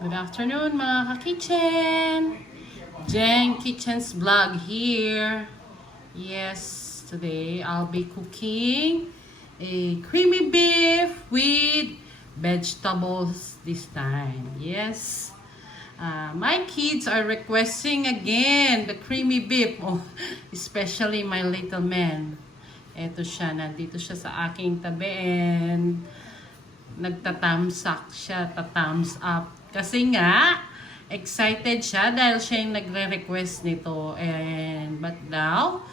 Good afternoon mga ka-kitchen! GHENG Kitchen's vlog here. Yes, today I'll be cooking a creamy beef with vegetables this time. Yes, my kids are requesting again the creamy beef. Oh, especially my little man. Eto siya, nandito siya sa aking tabi and nagtatamsak siya, thumbs up. Kasi nga, excited siya dahil siya yung nagre-request nito. But now,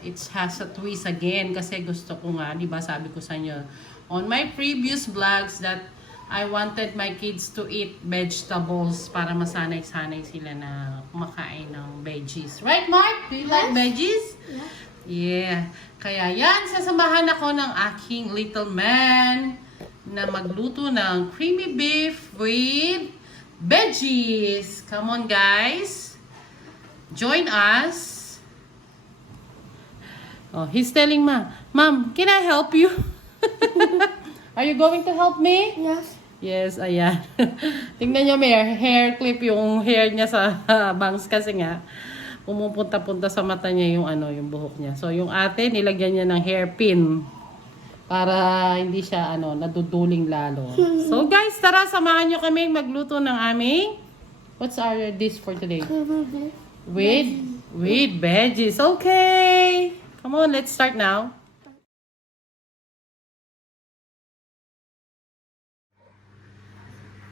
it has a twist again kasi gusto ko nga, di ba sabi ko sa inyo, on my previous vlogs that I wanted my kids to eat vegetables para masanay-sanay sila na kumakain ng veggies. Right, Mark? Do you like veggies? Yeah. Kaya yan, sasamahan ako ng aking little man na magluto ng creamy beef with veggies. Come on, guys. Join us. Oh, he's telling Mom, can I help you? Are you going to help me? Yes. Yes, ayan. Tingnan nyo, may hair clip yung hair niya sa bangs kasi nga pumupunta-punta sa mata niya yung yung buhok niya. So yung ate nilagyan niya ng hairpin para hindi siya naduduling lalo. So guys, tara samahan niyo kami magluto ng aming what's our dish for today? With veggies. Okay. Come on, let's start now.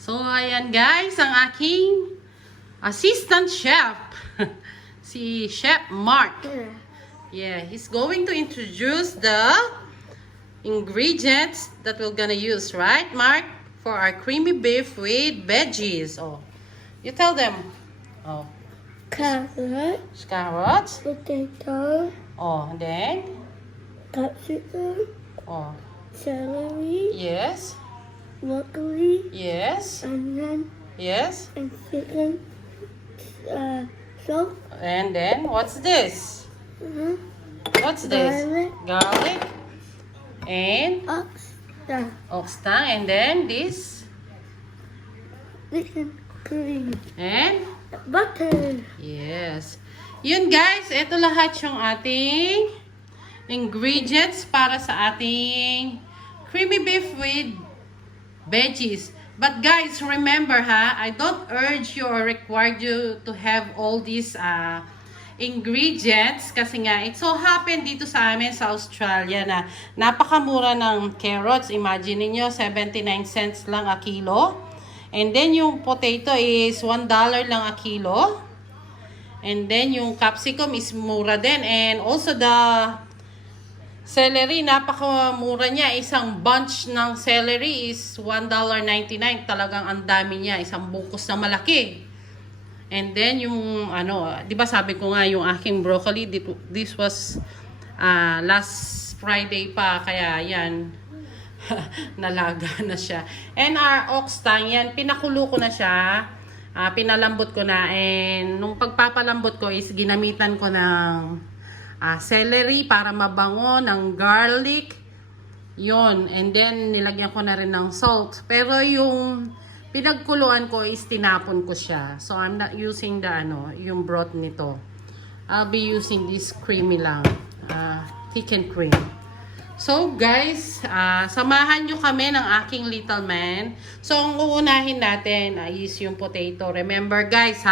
So ayan guys, ang aking assistant chef. Si Chef Mark. Yeah, he's going to introduce the ingredients that we're gonna use, right, Mark? For our creamy beef with veggies. Oh, you tell them. Oh, carrots, Potato. oh, and then, Capsicum. oh, Celery. yes, Broccoli. yes, Onion. yes, And chicken. Salt. and then, what's this? What's this? Garlic, and ox tongue, and then this, Chicken cream. and Butter. yes. Yun guys, ito lahat yung ating ingredients para sa ating creamy beef with veggies. But guys, remember I don't urge you or require you to have all these ingredients kasi nga it so happen dito sa amin sa Australia na napakamura ng carrots. Imagine niyo 79 cents lang a kilo. And then yung potato is $1 lang a kilo. And then yung capsicum is mura din. And also the celery, napakamura niya. Isang bunch ng celery is $1.99. Talagang ang dami niya. Isang bukos na malaki. And then yung di ba sabi ko nga yung aking broccoli, this was last Friday pa. Kaya yan, nalaga na siya. And our ox tongue, yan, pinakulo ko na siya. Pinalambot ko na. And nung pagpapalambot ko is ginamitan ko ng celery para mabango, ng garlic. Yun. And then nilagyan ko na rin ng salt. Pero yung pinagkuluan ko is tinapon ko siya. So I'm not using the yung broth nito. I'll be using this creamy lang. Chicken cream. So guys, samahan nyo kami ng aking little man. So ang uunahin natin is yung potato. Remember guys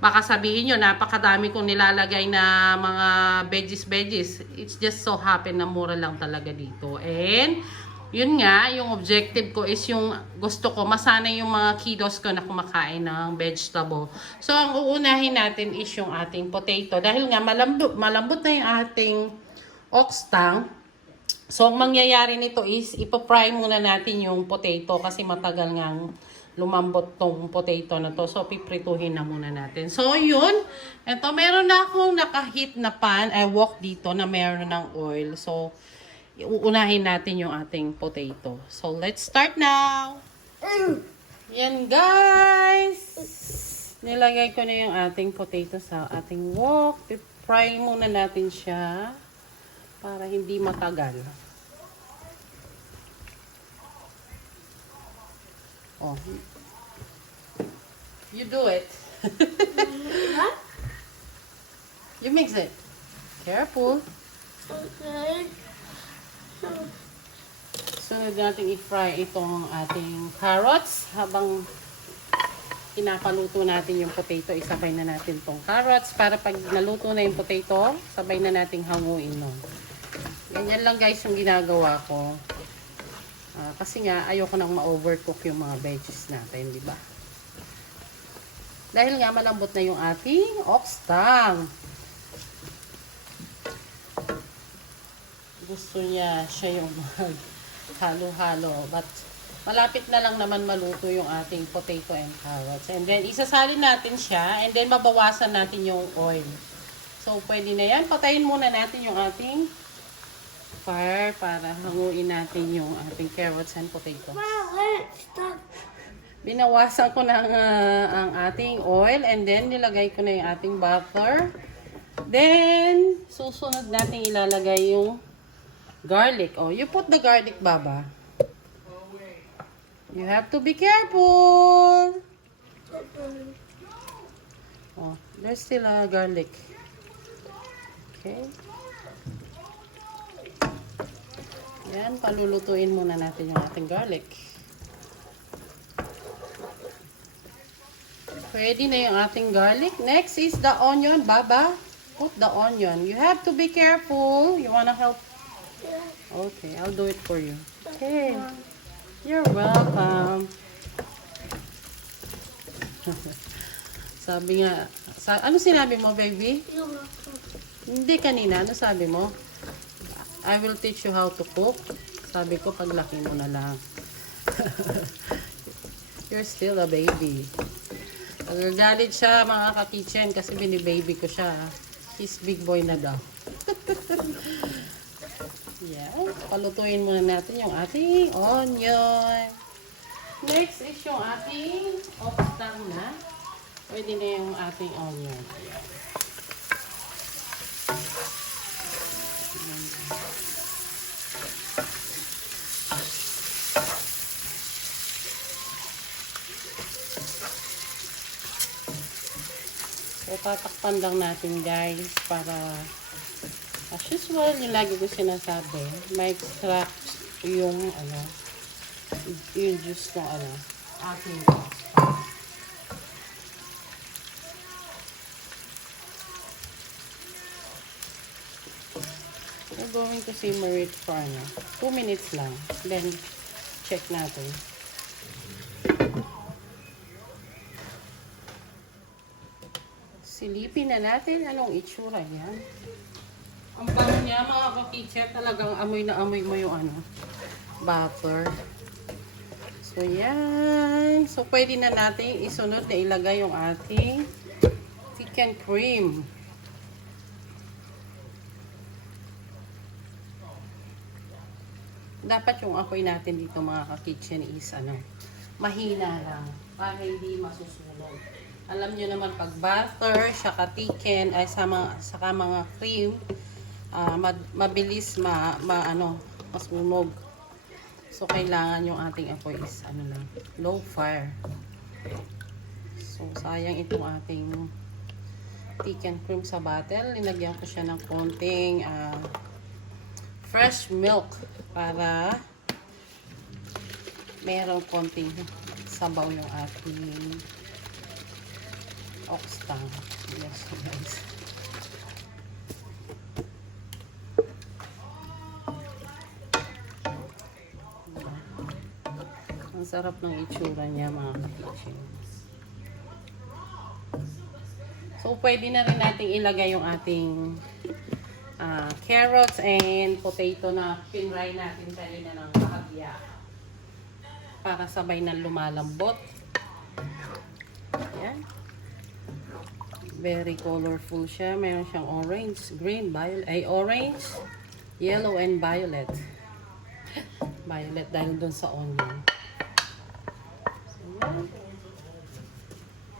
baka sabihin nyo napakadami kong nilalagay na mga veggies. It's just so happen na mura lang talaga dito. And yun nga, yung objective ko is yung gusto ko masanay yung mga kiddos ko na kumakain ng vegetable. So ang uunahin natin is yung ating potato. Dahil nga malambot na yung ating ox tongue. So, ang mangyayari nito is, ipapry muna natin yung potato kasi matagal ngang lumambot tong potato na to. So, piprituhin na muna natin. So, yun. Ito, meron na akong nakahit na pan, wok dito na meron ng oil. So, uunahin natin yung ating potato. So, let's start now. Yan, guys. Nilagay ko na yung ating potato sa ating wok. Fry muna natin siya para hindi matagal. Oh, You do it. What? You mix it. Careful. Okay. Sunod natin i-fry itong ating carrots habang pinapaluto natin yung potato, isabay na natin tong carrots para pag naluto na yung potato, sabay na nating hanguin, no. Ganyan lang guys yung ginagawa ko. Kasi nga ayoko nang ma-overcook yung mga veggies natin, di ba? Dahil nga malambot na yung ating oxtang. Gusto niya siya yung halo-halo, but malapit na lang naman maluto yung ating potato and carrots. And then, isasalin natin siya, and then mabawasan natin yung oil. So, pwede na yan. Patayin muna natin yung ating fire para hanguin natin yung ating carrots and potatoes. Wow, wait, stop. Binawasan ko na ang ating oil, and then nilagay ko na yung ating butter. Then, susunod natin ilalagay yung garlic. Oh, you put the garlic, Baba. You have to be careful. Oh, there's still a garlic. Okay. Yan, palulutuin muna natin yung ating garlic. Pwede na yung ating garlic. Next is the onion, Baba. Put the onion. You have to be careful. You wanna help? Okay, I'll do it for you. Okay. You're welcome. Sabi nga, ano sinabi mo, baby? You're welcome. Hindi kanina, ano sabi mo? I will teach you how to cook. Sabi ko, paglaki mo na lang. You're still a baby. Nagagalit siya, mga ka-kitchen, kasi bini-baby ko siya. He's big boy na daw. Yeah, palutuin muna natin yung ating onion. Next is yung ating oxtang na. Pwede na yung ating onion. So, tatakpan lang natin guys para as usual, yung lagi ko sinasabi, may extract yung yung juice ng ating pasta. We're going to simmer it for 2 minutes lang. Then, check natin. Silipin na natin anong itsura niyan. Ang bango niya, mga ka-kitchen, talagang amoy na amoy mo yung butter. So, yan. So, pwede na natin isunod na ilagay yung ating chicken cream. Dapat yung apoy natin dito, mga ka-kitchen, is mahina lang para hindi masusunog. Alam nyo naman, pag butter, saka chicken, ay saka mga cream, mabilis masunog. So, kailangan yung ating apoy is low fire. So, sayang itong ating chicken cream sa bottle. Linagyan ko siya ng konting fresh milk para merong konting sabaw yung ating oxtang. Yes, guys. Ang sarap ng itsura niya, mga ka-kitchens. So, pwede na rin natin ilagay yung ating carrots and potato na pinry natin kanina ng bahagya para sabay na lumalambot. Ayan. Very colorful siya. Meron siyang orange, green, violet, orange, yellow, and violet. Violet dahil dun sa onion.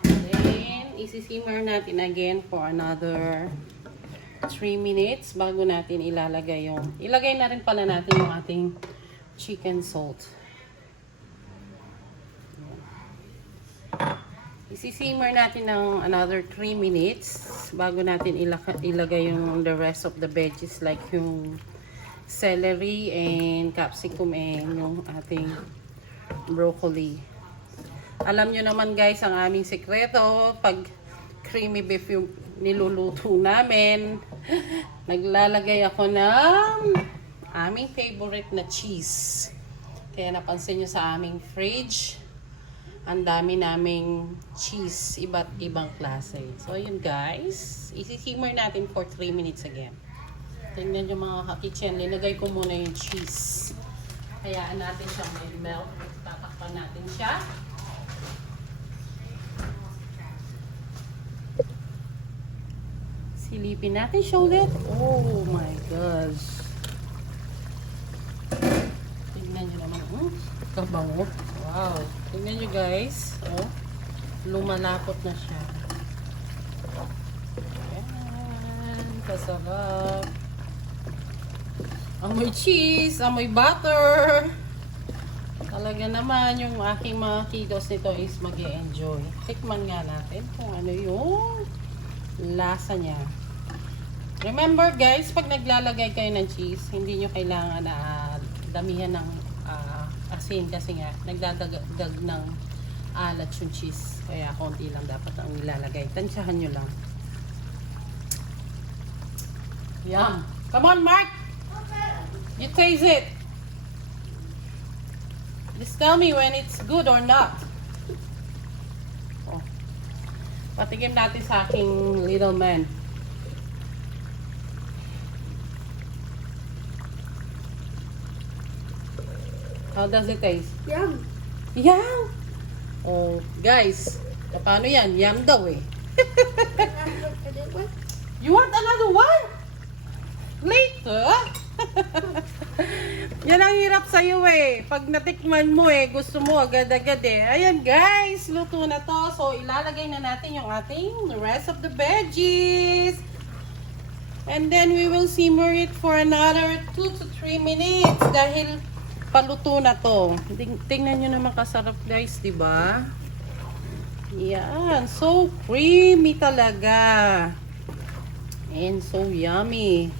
Then, isi-simmer natin again for another 3 minutes bago natin ilalagay ilagay na rin pala natin yung ating chicken salt. Isi-simmer natin ng another 3 minutes bago natin ilagay yung the rest of the veggies like yung celery and capsicum and yung ating broccoli. Alam nyo naman guys, ang aming sekreto pag creamy beef yung niluluto namin, naglalagay ako ng aming favorite na cheese. Kaya napansin nyo sa aming fridge, ang dami naming cheese, iba't ibang klase. So yun guys, isi-simmer natin for 3 minutes again. Tingnan nyo mga ka-kitchen, linagay ko muna yung cheese. Hayaan natin siyang may melt. Tatakpan natin siya. Silipin natin siya ulit. Oh my gosh. Tingnan nyo naman. Kabango. Wow. Tingnan nyo guys. Oh, lumalapot na siya. Ayan. Kasarap. Amoy cheese. Amoy butter. Talaga naman yung aking mga kiddos nito is mag-e-enjoy. Tikman nga natin kung ano yung lasa niya. Remember guys, pag naglalagay kayo ng cheese, hindi nyo kailangan na damihan ng asin kasi nga nagdadagdag ng alat yung cheese. Kaya konti lang dapat ang nilalagay. Tansyahan nyo lang. Yum! Come on, Mark! You taste it! Just tell me when it's good or not. Oh. Patigim natin sa aking little man. How does it taste? Yum. Yum! Oh, guys, paano yan? Yum daw eh. You want another one? Later? Yan ang hirap sa'yo eh. Pag natikman mo eh, gusto mo agad-agad eh. Ayan guys, luto na to. So, ilalagay na natin yung ating rest of the veggies. And then, we will simmer it for another 2 to 3 minutes dahil paluto na to. Tingnan nyo naman kasarap guys, di ba? Yan, so creamy talaga. And so yummy.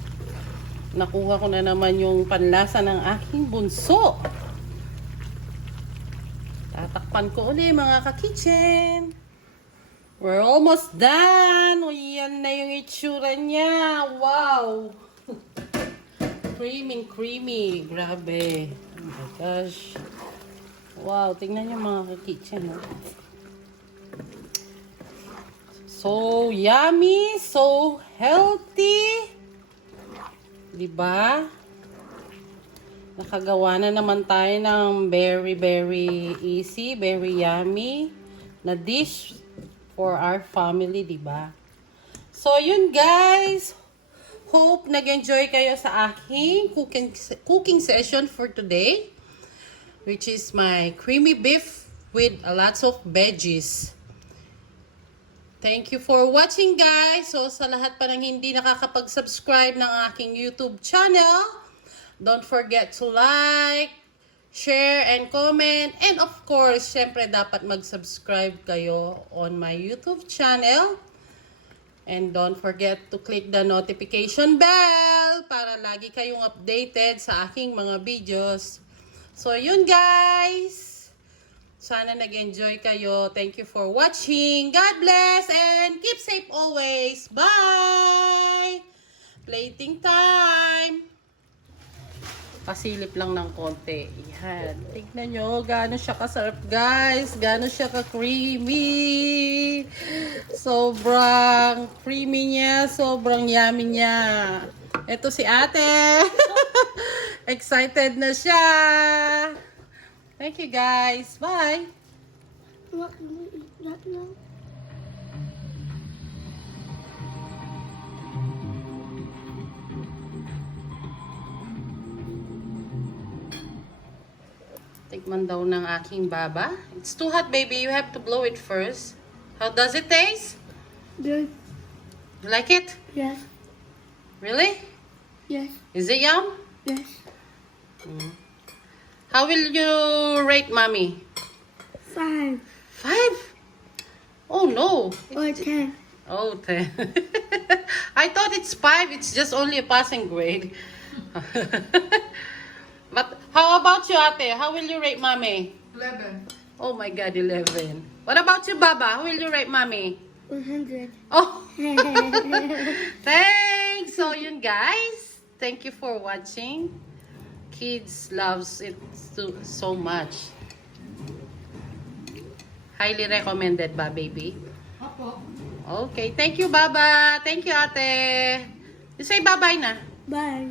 Nakuha ko na naman yung panlasa ng aking bunso. Tatakpan ko ulit mga ka-kitchen. We're almost done. O yan na yung itsura niya. Wow! Creamy. Grabe. Oh my gosh. Wow, tingnan niyo mga ka-kitchen. So yummy, so healthy. Diba? Nakagawa na naman tayo ng very easy, very yummy na dish for our family, diba? So yun guys. Hope nag-enjoy kayo sa aking cooking session for today, which is my creamy beef with lots of veggies. Thank you for watching guys. So sa lahat pa ng hindi nakakapag-subscribe ng aking YouTube channel, don't forget to like, share, and comment. And of course, syempre dapat mag-subscribe kayo on my YouTube channel. And don't forget to click the notification bell para lagi kayong updated sa aking mga videos. So, yun guys. Sana nag-enjoy kayo. Thank you for watching. God bless and keep safe always. Bye! Plating time. Pasilip lang ng konti. Yan. Tignan nyo, gaano siya kasarap guys. Gaano siya ka-creamy. Sobrang creamy niya. Sobrang yummy niya. Ito si ate. Excited na siya. Thank you guys. Bye. What can we eat that now? Tikman daw ng aking baba. It's too hot, baby. You have to blow it first. How does it taste? Good. You like it? Yes. Really? Yes. Is it yum? Yes. How will you rate mommy? 5. 5? Oh, Oh, no. Or 10. Oh, 10. I thought it's 5. It's just only a passing grade. But how about you, ate? How will you rate mommy? 11. Oh my God, 11. What about you, Baba? How will you rate mommy? 100. Oh, thanks. So yun, guys. Thank you for watching. Kids loves it so much. Highly recommended ba, baby? Opo. Okay. Thank you, Baba. Thank you, ate. You say bye-bye na. Bye.